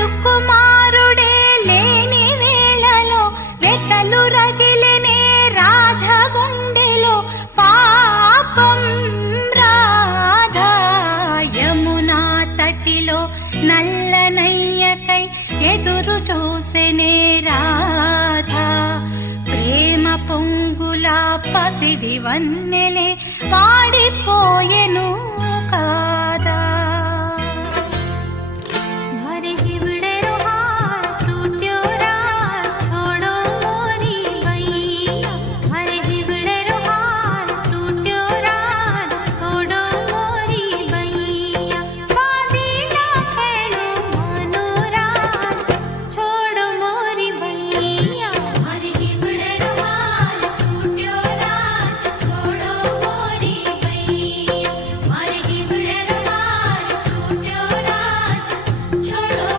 రాజకుమారుడే లేని వేళలో వెతలు రగిలినే రాధ గుండెలో పాపం రాధా యమునా తటిలో నల్లనయ్యకై ఎదురు చూసెనే రాధా ప్రేమ పొంగుల పసిడి వన్నెలే వాడిపోయెను